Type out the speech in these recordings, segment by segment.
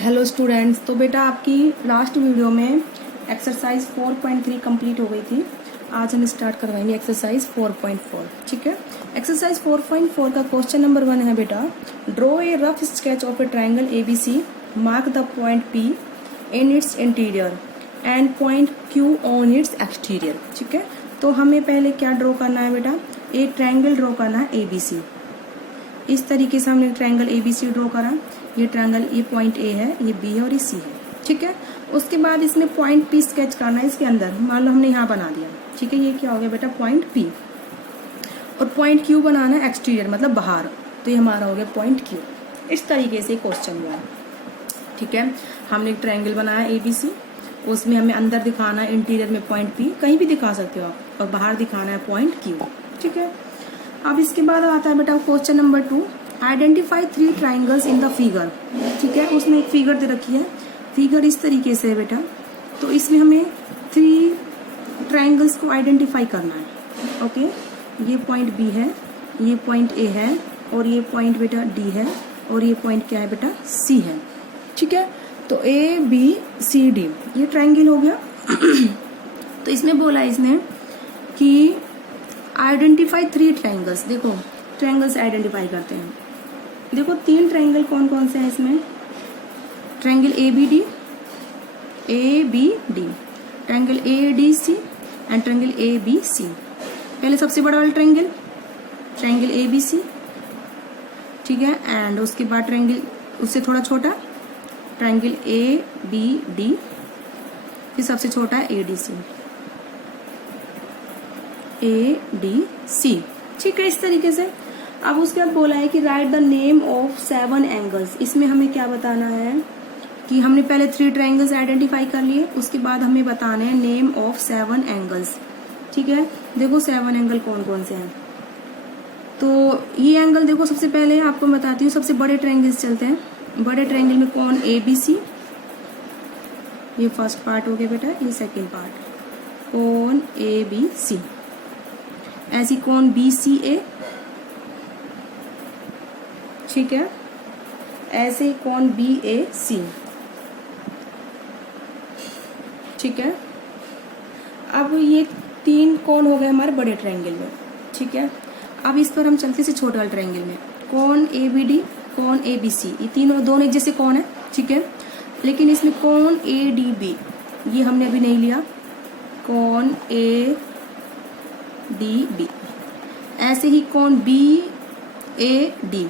Hello students. तो बेटा आपकी लास्ट वीडियो में एक्सरसाइज 4.3 कंप्लीट हो गई थी। आज हम स्टार्ट करवाएंगे एक्सरसाइज 4.4। ठीक है। एक्सरसाइज 4.4 का क्वेश्चन नंबर 1 है बेटा, draw a rough sketch of A triangle ABC, mark the point P in its interior and point Q on it's exterior. ठीक है। तो हमें पहले क्या ड्रॉ करना है बेटा, एक ट्राइंगल ड्रॉ करना है ABC। इस तरीके से हमने ट्रायंगल ABC ड्रॉ करा। ये ट्रायंगल, ये पॉइंट A है, ये B है और ये C है। ठीक है। उसके बाद इसमें पॉइंट P स्केच करना है इसके अंदर। मान लो हमने यहाँ बना दिया। ठीक है। ये क्या हो गया बेटा, पॉइंट P। और पॉइंट Q बनाना है एक्सटीरियर, मतलब बाहर। तो ये हमारा हो गया पॉइंट Q। इस तरीके से क्वेश्चन हुआ है। ठीक है। हमने एक ट्रायंगल बनाया ABC, उसमें हमें अंदर दिखाना है इंटीरियर में पॉइंट P, कहीं भी दिखा सकते हो आप, और बाहर दिखाना है पॉइंट Q। ठीक है। अब इसके बाद आता है बेटा question number 2, identify 3 triangles in the figure. ठीक है। उसमें एक फिगर दे रखी है। फिगर इस तरीके से है बेटा। तो इसमें हमें 3 ट्राइंगल्स को आइडेंटिफाई करना है। ओके। ये पॉइंट B है, ये पॉइंट A है, और ये पॉइंट बेटा D है, और ये पॉइंट क्या है बेटा, C है। ठीक है। तो ABCD ये ट्राइंगल हो गया। तो इसमें बोला इसने कि आइडेंटिफाई 3 ट्राइंगल्स। देखो ट्राइंगल्स आइडेंटिफाई करते हैं। देखो 3 ट्राइंगल कौन कौन से हैं इसमें, triangle ABD, triangle ADC and triangle ABC। पहले सबसे बड़ा वाला ट्राइंगल ABC। ठीक है। एंड उसके बाद ट्राइंगल उससे थोड़ा छोटा ट्राइंगल ABD, फिर सबसे छोटा है ADC। ठीक है। इस तरीके से अब उसके बाद बोला है कि right the name of 7 angles. इसमें हमें क्या बताना है कि हमने पहले 3 ट्राइंगल्स आइडेंटिफाई कर लिए, उसके बाद हमें बताना है नेम ऑफ 7 एंगल्स। ठीक है। देखो 7 एंगल कौन कौन से हैं। तो ये एंगल देखो, सबसे पहले आपको बताती हूँ, सबसे बड़े ट्राइंगल्स चलते हैं। बड़े ट्राइंगल में कौन, ABC, ये फर्स्ट पार्ट हो गया बेटा, ये सेकेंड पार्ट, कौन ABC। ऐसी कौन BCA। ठीक है। ऐसे ही कौन BAC। ठीक है। अब ये 3 कौन हो गए हमारे बड़े ट्रायंगल में। ठीक है। अब इस पर हम चलते से छोटे वाले ट्रायंगल में, कौन ABD, कौन ABC, ये तीनों दोनों एक जैसे कौन है। ठीक है। लेकिन इसमें कौन ADB ये हमने अभी नहीं लिया, कौन ADB। ऐसे ही कौन BAD।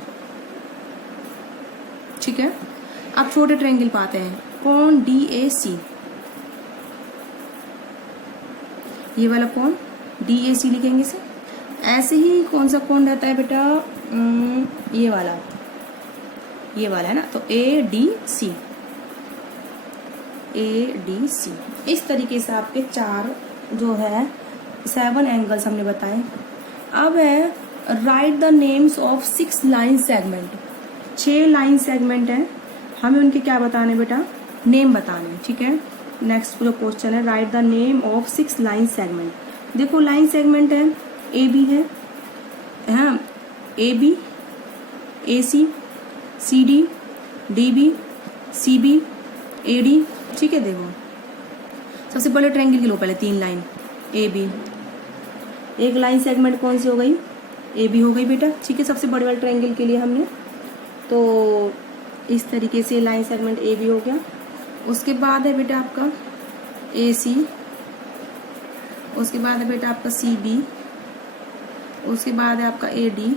ठीक है। अब छोटे ट्रायंगल पाते हैं, कौन DAC, ये वाला कौन DAC लिखेंगे इसे। ऐसे ही कौन सा कौन रहता है बेटा, ये वाला है ना, तो ADC। इस तरीके से आपके 4 जो है 7 एंगल्स हमने बताए। अब है right the names of 6 line segment. 6 line segment है, हमें उनके क्या बताने बेटा, नेम बताने। ठीक है। नेक्स्ट जो क्वेश्चन है, right the name of 6 line segment. देखो लाइन सेगमेंट है, AB है, हाँ, AB, AC, CD, DB, CB, AD। ठीक है। देखो सबसे पहले ट्रायंगल की लो, पहले 3 लाइन AB। एक लाइन सेगमेंट कौन सी हो गई, AB हो गई बेटा। ठीक है। सबसे बड़े वाले ट्रायंगल के लिए हमने, तो इस तरीके से लाइन सेगमेंट AB हो गया। उसके बाद है बेटा आपका AC, उसके बाद है बेटा आपका CB, उसके बाद है आपका AD।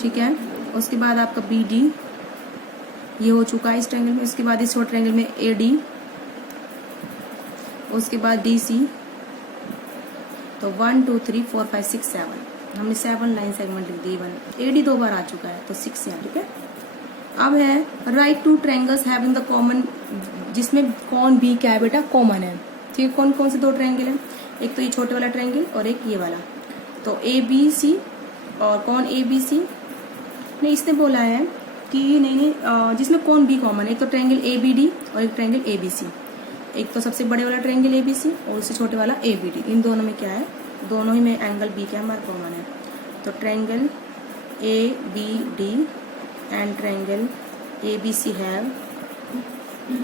ठीक है। उसके बाद आपका BD, ये हो चुका है इस ट्रायंगल में। उसके बाद इस छोटे ट्रायंगल में AD, उसके बाद DC। तो 1 2 3 4 5 6 7 हमने 7 लाइन सेगमेंट लिख दी। 1 AD 2 बार आ चुका है, तो 6 यहाँ। ठीक है। अब है right 2 triangles having the common, जिसमें कौन B क्या है बेटा, कॉमन है। ठीक है। कौन कौन से 2 ट्रायंगल हैं, एक तो ये छोटे वाला ट्रायंगल और एक ये वाला, तो ABC और कौन ABC। नहीं, इसने बोला है कि नहीं जिसमें कौन B कॉमन है, एक तो ट्रायंगल ABD और एक ट्रायंगल ABC। एक तो सबसे बड़े वाला ट्रायंगल ABC और उससे छोटे वाला ABD। इन दोनों में क्या है, दोनों ही में एंगल B क्या हमारा कॉमन है। तो triangle ABD and triangle ABC have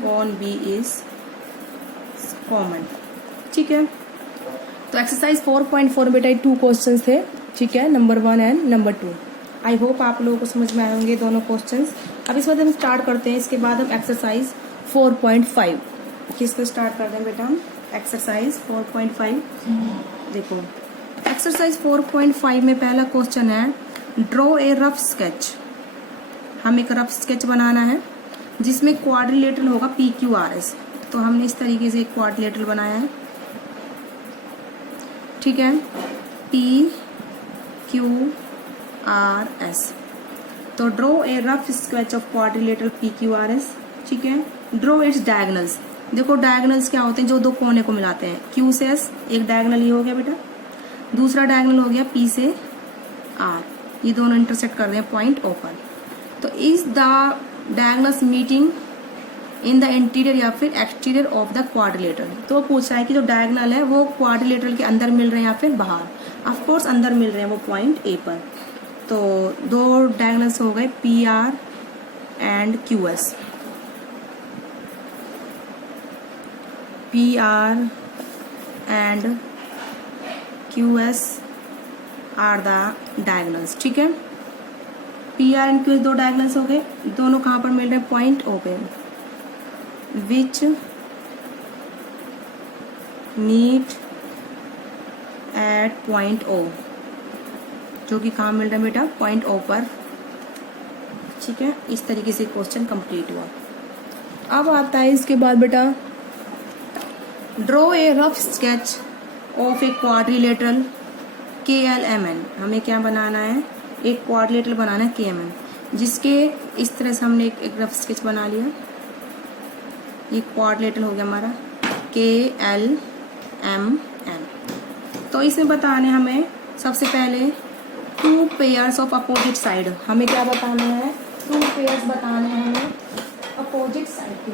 on B is common। ठीक है, तो एक्सरसाइज 4.4 बेटा 2 क्वेश्चंस थे। ठीक है, number 1 and number 2। I hope आप लोगों को समझ में आए होंगे दोनों क्वेश्चंस। अब इसके बाद हम स्टार्ट करते हैं, इसके बाद हम एक्सरसाइज 4.5 किसको स्टार्ट करते हैं बेटा हम एक्सरसाइज 4.5। देखो एक्सरसाइज 4.5 में पहला क्वेश्चन है ड्रॉ ए रफ स्केच। हम एक रफ स्केच बनाना है जिसमें क्वाड्रिलेटरल होगा PQRS। तो हमने इस तरीके से एक क्वाड्रिलेटरल बनाया है। ठीक है, PQRS। तो draw a rough sketch of quadrilateral PQRS। ठीक है, ड्रॉ इट्स डायगोनल्स। देखो डायगोनल्स क्या होते हैं, जो दो कोने को मिलाते हैं। Q से S एक डायगोनल ये हो गया बेटा, दूसरा डायगोनल हो गया P से R, ये दोनों इंटरसेक्ट कर रहे हैं पॉइंट O पर। तो is the diagonals meeting in the interior या फिर एक्सटीरियर ऑफ द क्वाड्रिलेटरल। तो वो पूछ रहा है कि जो डायगोनल है वो क्वाड्रिलेटरल के अंदर मिल रहे हैं या फिर बाहर। ऑफ कोर्स अंदर मिल रहे हैं वो पॉइंट A पर। तो दो डायगोनल्स हो गए PR and QS। PR and QS are the diagonals. ठीक है, PR एंड QS दो डायगोनल्स हो गए, दोनों कहाँ पर मिल रहे हैं पॉइंट O पे। विच मीट एट पॉइंट O, जो कि कहाँ मिल रहा है बेटा पॉइंट O पर। ठीक है, इस तरीके से क्वेश्चन कंप्लीट हुआ। अब आता है इसके बाद बेटा draw a rough sketch of a quadrilateral KLMN। हमें क्या बनाना है, एक क्वाड्रिलेटरल बनाना है KMN, जिसके इस तरह से हमने एक रफ स्केच बना लिया। ये क्वाड्रिलेटरल हो गया हमारा KLMN। तो इसमें बताने हमें सबसे पहले 2 पेयर्स ऑफ अपोजिट साइड। हमें क्या बताना है, 2 पेयर्स बताने हैं हमें अपोजिट साइड के।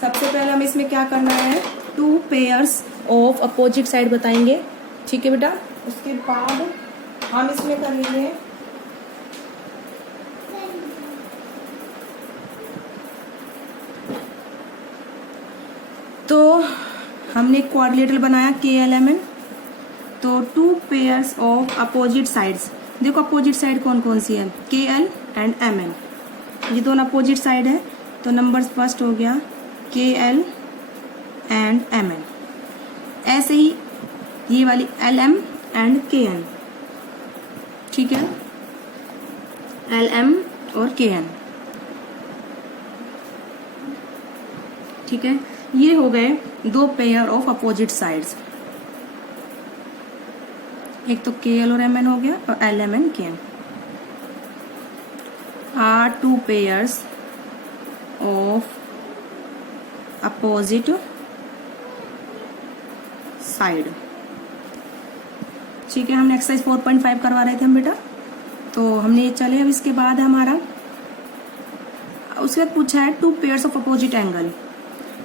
सबसे पहले हमें इसमें क्या करना है, 2 पेयर्स ऑफ अपोजिट साइड बताएंगे। ठीक है बेटा, उसके बाद हम इसमें करेंगे तो हमने क्वाड्रिलेटरल बनाया KLMN। तो 2 पेयर्स ऑफ अपोजिट साइड्स। देखो अपोजिट साइड कौन कौन सी है, KL एंड MN, ये दोनों अपोजिट साइड है। तो नंबर फर्स्ट हो गया KL एंड MN। ऐसे ही ये वाली LM एंड KN। ठीक है, LM और KN। ठीक है, ये हो गए 2 पेयर ऑफ अपोजिट साइड्स। एक तो KL और MN हो गया और LM and KN are 2 pairs of opposite side. ठीक है, हमने एक्सरसाइज 4.5 करवा रहे थे हम बेटा, तो हमने ये चले। अब इसके बाद हमारा उसके बाद पूछा है 2 pairs of opposite angle.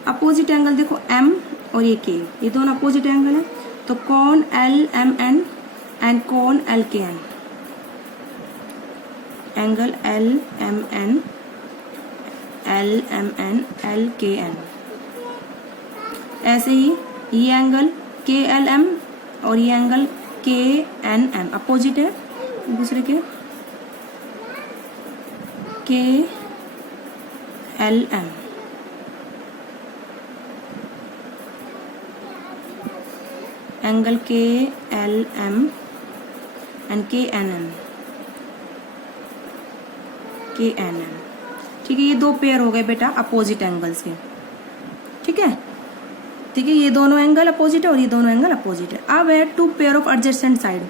Opposite angle देखो M और ये K, ये दोनों अपोजिट एंगल है। तो कौन LMN एंड कौन LKN। Angle LMN LKN। ऐसे ही ये एंगल KLM और ये एंगल KNM अपोजिट है एक दूसरे के। KLM angle KLM and KNM। ठीक है, ये 2 पेयर हो गए बेटा अपोजिट एंगल्स के। ठीक है, ठीक है, ये दोनों एंगल अपोजिट है और ये दोनों एंगल अपोजिट है। अब है 2 pair of adjacent side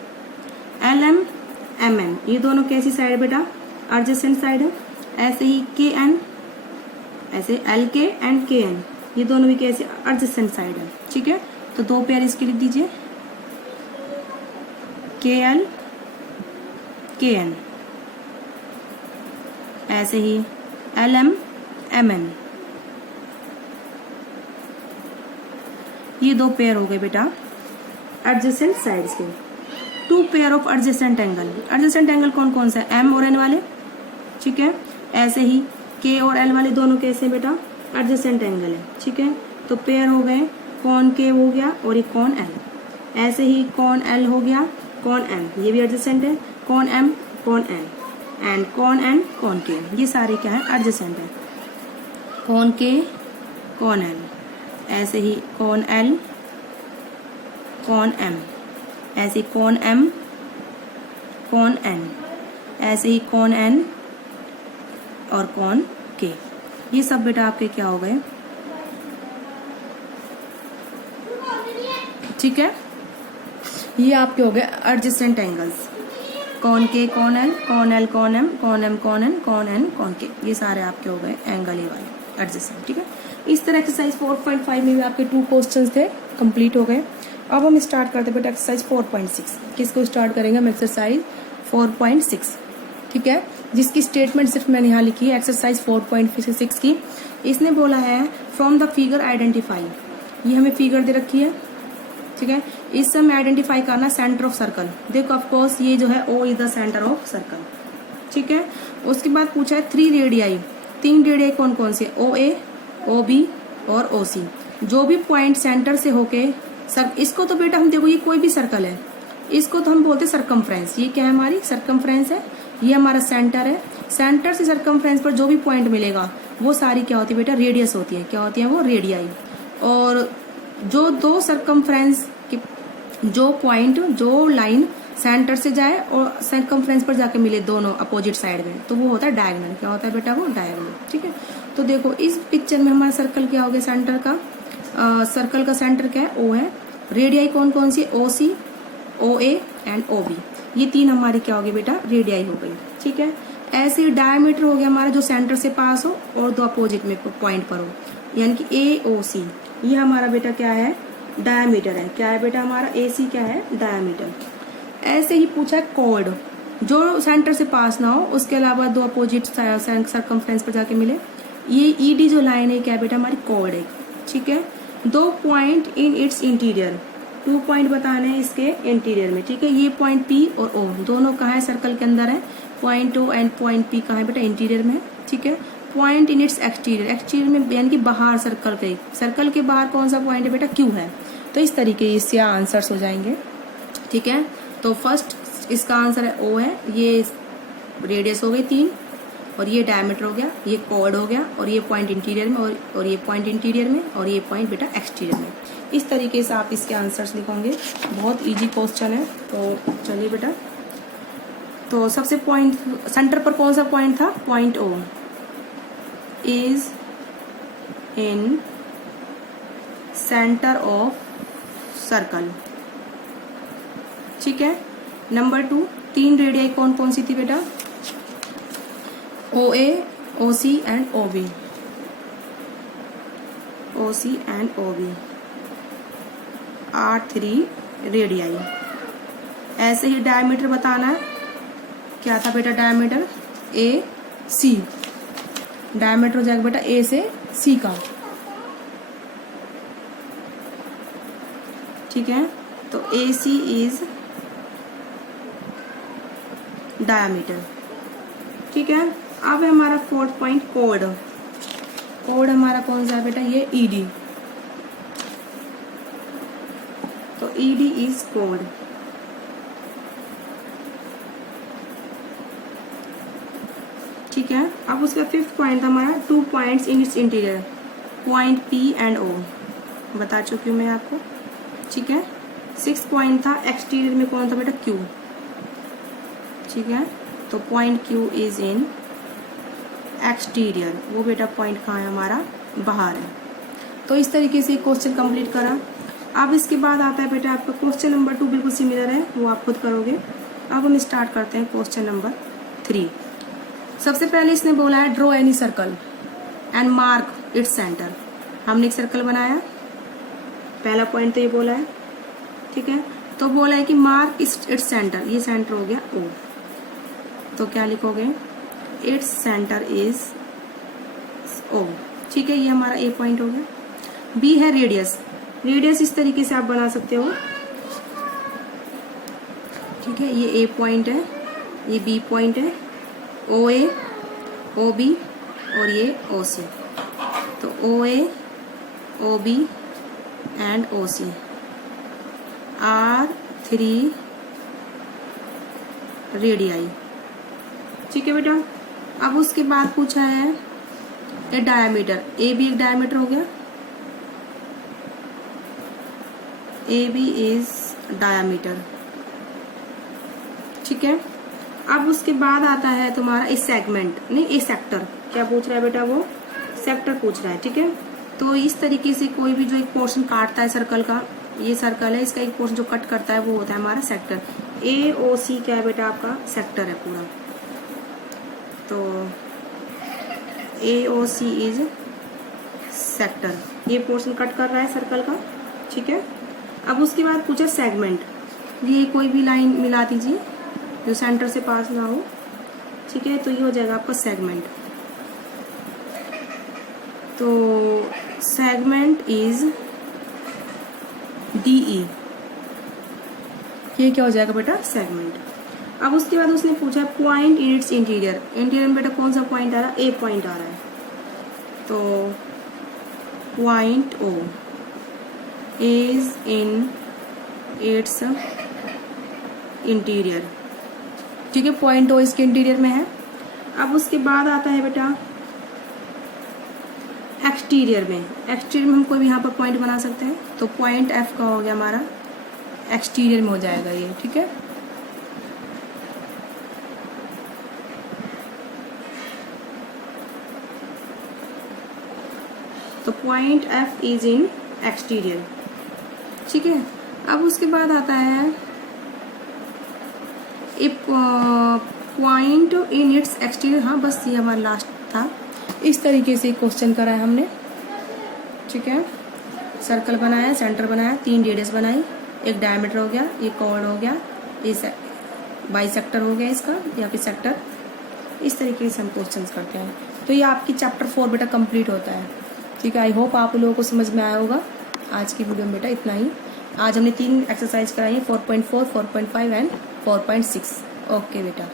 LM MN। ये दोनों कैसी साइड है बेटा, एडजेसेंट साइड है। ऐसे ही KN, ऐसे LK एंड KN, ये दोनों भी कैसे एडजेसेंट साइड है। ठीक है, तो 2 पेयर इसके लिख दीजिए KL KN। ऐसे ही LM MN, ये 2 पेयर हो गए बेटा एडजेसेंट साइड्स के। Two pair of adjacent angle. Adjacent angle कौन कौन सा है, एम और एन वाले, ठीक है। ऐसे ही के और एल वाले दोनों कैसे हैं बेटा, एडजेसेंट एंगल है, ठीक है। तो पेयर हो गए, कॉन के हो गया और ये कॉन एल। ऐसे ही कॉन एल हो गया, कॉन एम, ये भी एडजेसेंट है, कॉन एम कॉन एन, एंड कॉन एन कॉन के, ये सारे क्या है, एडजेसेंट है। कॉन के कॉन एल, ऐसे ही कॉन एल कॉन एम, ऐसे ही कॉन एम कॉन एन, ऐसे ही कॉन एन और कॉन के, ये सब बेटा आपके क्या हो गए, ठीक है। ये आपके हो गए एडजेसेंट एंगल्स, कॉन के कॉन एल कॉन एल कॉन एम कॉन एम कॉन एन कॉन एन कॉन के, ये सारे आपके हो गए एंगल ये वाले एडजेसेंट, ठीक है। इस तरह एक्सरसाइज 4.5 में भी आपके 2 क्वेश्चंस थे, कंप्लीट हो गए। अब हम स्टार्ट करते हैं बेटा एक्सरसाइज 4.6। किसको स्टार्ट करेंगे हम, एक्सरसाइज 4.6, ठीक है, जिसकी स्टेटमेंट सिर्फ मैंने यहाँ लिखी है एक्सरसाइज 4.6 की। इसने बोला है फ्रॉम द फिगर आइडेंटिफाई, ये हमें फिगर दे रखी है, ठीक है। इस समय आइडेंटिफाई करना सेंटर ऑफ सर्कल, देखो ऑफकोर्स ये जो है O is the centre of circle, ठीक है। उसके बाद पूछा है 3 रेडियाई, 3 रेडियाई कौन कौन से, ओ ए ओ बी और ओ सी, जो भी पॉइंट सेंटर से होके इसको तो बेटा हम देखो ये कोई भी सर्कल है, इसको तो हम बोलते हैं सरकमफ्रेंस, ये क्या है हमारी सरकमफ्रेंस है, ये हमारा सेंटर है। सेंटर से सरकमफ्रेंस पर जो भी पॉइंट मिलेगा वो सारी क्या होती है बेटा, रेडियस होती है, क्या होती है वो, रेडियाई। और जो 2 सरकमफ्रेंस के जो पॉइंट जो लाइन सेंटर से जाए और सरकमफ्रेंस पर जाके मिले दोनों अपोजिट साइड में, तो वो होता है डायगोनल, क्या होता है बेटा वो डायगोनल, ठीक है। तो देखो इस पिक्चर में हमारा सर्कल क्या हो गया, सेंटर का सर्कल का सेंटर क्या है, ओ है। रेडियाई कौन कौन सी, ओ सी ओ ए एंड ओ बी, ये 3 हमारी क्या हो गई बेटा, रेडियाई हो गई, ठीक है। ऐसे ही डायमीटर हो गया हमारा जो सेंटर से पास हो और 2 अपोजिट में पॉइंट पर हो, यानी कि ए ओ सी, ये हमारा बेटा क्या है, डायमीटर है, क्या है बेटा हमारा, ए सी क्या है, डायमीटर। ऐसे ही पूछा है कॉर्ड, जो सेंटर से पास ना हो उसके अलावा 2 अपोजिट सरकमफ्रेंस पर जाके मिले, ये ईडी जो लाइन है क्या है बेटा हमारी, कॉर्ड है, ठीक है। 2 point in its interior, 2 point बताने हैं इसके इंटीरियर में, ठीक है। ये पॉइंट पी और ओ दोनों कहाँ है, सर्कल के अंदर है, point O and point P कहाँ है बेटा, इंटीरियर में है, ठीक है। Point in its exterior, exterior में यानी कि बाहर सर्कल के बाहर कौन सा पॉइंट है बेटा, क्यू है। तो इस तरीके इससे आंसर्स हो जाएंगे, ठीक है। तो फर्स्ट इसका आंसर है ओ है, ये रेडियस हो गई 3 और ये डायमीटर हो गया, ये कॉर्ड हो गया और ये पॉइंट इंटीरियर में और ये पॉइंट इंटीरियर में और ये पॉइंट बेटा एक्सटीरियर में। इस तरीके से आप इसके आंसर्स लिखोगे, बहुत इजी क्वेश्चन है। तो चलिए बेटा, तो सबसे पॉइंट सेंटर पर कौन सा पॉइंट था, point O is in centre of circle, ठीक है। नंबर 2 3 रेडियाई कौन कौन सी थी बेटा, O A O C and O B, O C and O B are 3 radii. ऐसे ही डायमीटर बताना है, क्या था बेटा डायमीटर, ए सी, डायमीटर हो जाएगा बेटा ए से सी का, ठीक है। तो ए सी इज डायमीटर, ठीक है। अब है हमारा 4th पॉइंट कॉर्ड, कॉर्ड हमारा कौन सा है बेटा, ये ईडी, तो ईडी इज कॉर्ड, ठीक है। अब उसका 5th पॉइंट हमारा 2 points in its interior, point P and O, बता चुकी हूँ मैं आपको, ठीक है। 6th पॉइंट था एक्सटीरियर में कौन था बेटा, क्यू, ठीक है। तो point Q is in exterior, वो बेटा पॉइंट कहाँ है हमारा, बाहर है। तो इस तरीके से क्वेश्चन कंप्लीट करा। अब इसके बाद आता है बेटा आपका क्वेश्चन नंबर 2, बिल्कुल सिमिलर है, वो आप खुद करोगे। अब हम स्टार्ट करते हैं क्वेश्चन नंबर 3। सबसे पहले इसने बोला है draw any circle and mark its centre, हमने एक सर्कल बनाया, पहला पॉइंट तो ये बोला है, ठीक है। तो बोला है कि मार्क इट्स सेंटर, ये सेंटर हो गया ओ, तो क्या लिखोगे, इट्स सेंटर इज ओ, ठीक है, ये हमारा ए पॉइंट हो गया। बी है रेडियस, रेडियस इस तरीके से आप बना सकते हो, ठीक है। ये ए पॉइंट है, ये बी पॉइंट है, ओ ए, ओ बी और ये ओ सी। तो O A, O B and O C are 3 radii. ठीक है बेटा। अब उसके बाद पूछा है ए डायामीटर, ए बी एक डायामीटर हो गया, ए बी इज डायामीटर। ठीक है। अब उसके बाद आता है तुम्हारा ए सेगमेंट, नहीं ए सेक्टर। क्या पूछ रहा है बेटा, वो सेक्टर पूछ रहा है। ठीक है। तो इस तरीके से कोई भी जो एक पोर्शन काटता है सर्कल का, ये सर्कल है, इसका एक पोर्शन जो कट करता है वो होता है हमारा सेक्टर। ए ओ सी क्या है बेटा, आपका सेक्टर है पूरा। तो ए ओ सी इज सेक्टर, ये पोर्शन कट कर रहा है सर्कल का। ठीक है। अब उसके बाद पूछा सेगमेंट, ये कोई भी लाइन मिला दीजिए जो सेंटर से पास ना हो। ठीक है। तो ये हो जाएगा आपका सेगमेंट। तो सेगमेंट इज डीई, ये क्या हो जाएगा बेटा, सेगमेंट। अब उसके बाद उसने पूछा point in its interior, interior में बेटा कौन सा पॉइंट आ रहा है, ए पॉइंट आ रहा है। तो point O is in its interior. ठीक है। पॉइंट ओ इसके इंटीरियर में है। अब उसके बाद आता है बेटा एक्सटीरियर में, एक्सटीरियर में हम कोई भी यहाँ पर पॉइंट बना सकते हैं। तो पॉइंट एफ का हो गया हमारा एक्सटीरियर में हो जाएगा ये। ठीक है। तो point F is in exterior. ठीक है। अब उसके बाद आता है पॉइंट इन इट्स एक्सटीरियर। हाँ बस ये हमारा लास्ट था। इस तरीके से क्वेश्चन करा है हमने। ठीक है। सर्कल बनाया, सेंटर बनाया, 3 रेडियस बनाई, एक डायमीटर हो गया, ये कॉर्ड हो गया, ये बाइसेक्टर हो गया इसका या फिर सेक्टर। इस तरीके से हम क्वेश्चन करते हैं। तो ये आपकी चैप्टर 4 बेटा कंप्लीट होता है। ठीक है। आई होप आप लोगों को समझ में आया होगा। आज की वीडियो में बेटा इतना ही। आज हमने 3 एक्सरसाइज कराई है, 4.4, 4.5 एंड 4.6। ओके बेटा।